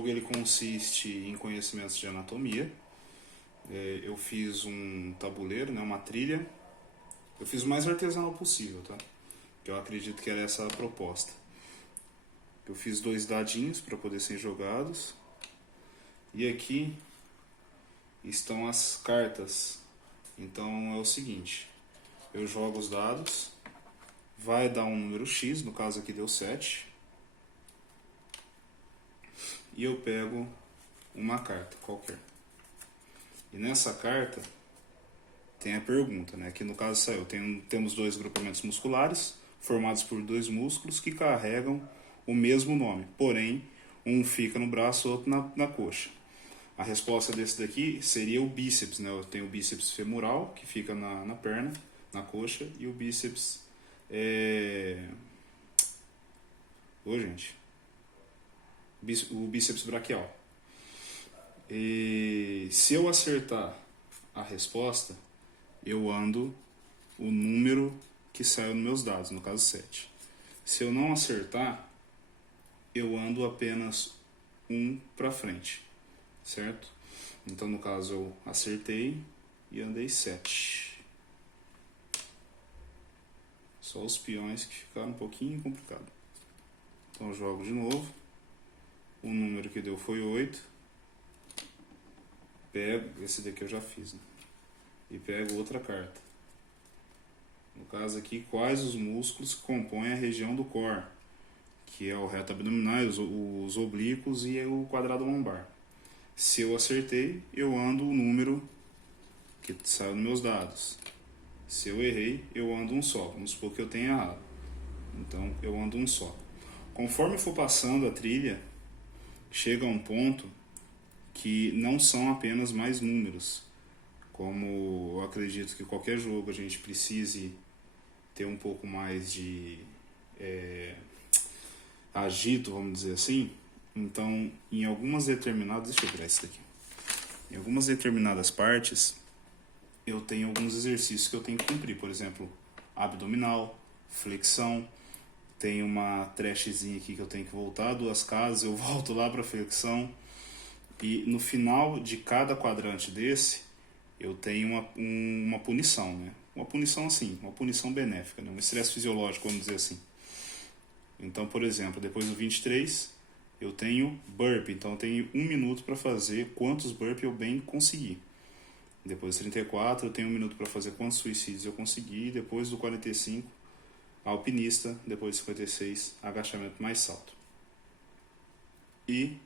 jogo ele consiste em conhecimentos de anatomia. Eu fiz um tabuleiro, né, uma trilha. Eu fiz o mais artesanal possível, tá? Que eu acredito que era essa a proposta. Eu fiz 2 dadinhos para poder ser jogados. E aqui estão as cartas. Então é o seguinte: eu jogo os dados, vai dar um número X, no caso aqui deu 7. E eu pego uma carta qualquer. E nessa carta tem a pergunta, né? Que no caso saiu. Temos 2 grupamentos musculares formados por 2 músculos que carregam o mesmo nome, porém um fica no braço, outro na coxa. A resposta desse daqui seria o bíceps, né? Eu tenho o bíceps femoral, que fica na perna, na coxa, e o bíceps gente. O bíceps braquial. E se eu acertar a resposta, eu ando o número que saiu nos meus dados, no caso 7. Se eu não acertar, eu ando apenas um para frente, certo? Então, no caso, eu acertei e andei 7. Só os peões que ficaram um pouquinho complicado. Então, eu jogo de novo. O número que deu foi 8. Pego, esse daqui eu já fiz, né? E pego outra carta. No caso aqui, quais os músculos que compõem a região do core, que é o reto abdominal, os oblíquos e o quadrado lombar. Se eu acertei, eu ando o número que saiu nos meus dados. Se eu errei, eu ando um só. Vamos supor que eu tenha errado. Então, eu ando um só. Conforme eu for passando a trilha, chega a um ponto que não são apenas mais números. Como eu acredito que qualquer jogo a gente precise ter um pouco mais de agito, vamos dizer assim. Então, em algumas determinadas... Deixa eu virar isso daqui. Em algumas determinadas partes, eu tenho alguns exercícios que eu tenho que cumprir. Por exemplo, abdominal, flexão. Tem uma trashzinha aqui que eu tenho que voltar 2 casas, eu volto lá para flexão. E no final de cada quadrante desse, eu tenho uma punição, né? Uma punição assim, uma punição benéfica, né? Um estresse fisiológico, vamos dizer assim. Então, por exemplo, depois do 23, eu tenho burpee. Então, eu tenho 1 minuto para fazer quantos burpee eu bem conseguir. Depois do 34, eu tenho 1 minuto para fazer quantos suicídios eu conseguir. Depois do 45, alpinista. Depois do 56, agachamento mais salto. E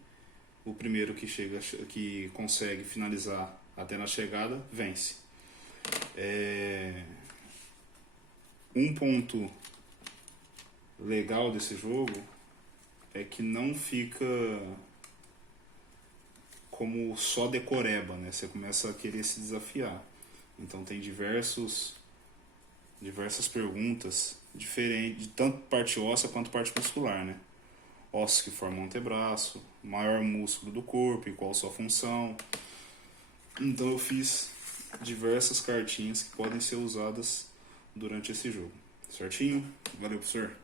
o primeiro que consegue finalizar até na chegada, vence. Um ponto legal desse jogo é que não fica como só decoreba, né? Você começa a querer se desafiar. Então tem diversas perguntas diferentes, de tanto parte óssea quanto parte muscular, né? Ossos que formam o antebraço, maior músculo do corpo e qual sua função. Então eu fiz diversas cartinhas que podem ser usadas durante esse jogo. Certinho? Valeu, professor!